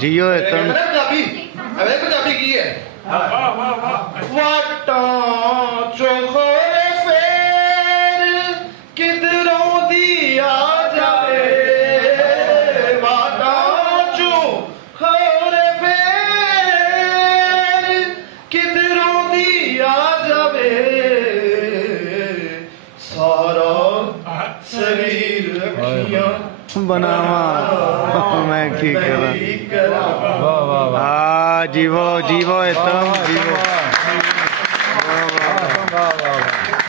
जियो है तुम पंजाबी की है वाटा चोखोरे फेर किधरों दी आ जावे वाटा चोखोरे फेर किधरों दी आ जावे सारा शरीर अखियां बनावा मैं की करा। जीवो जीवो एकदम जीवो।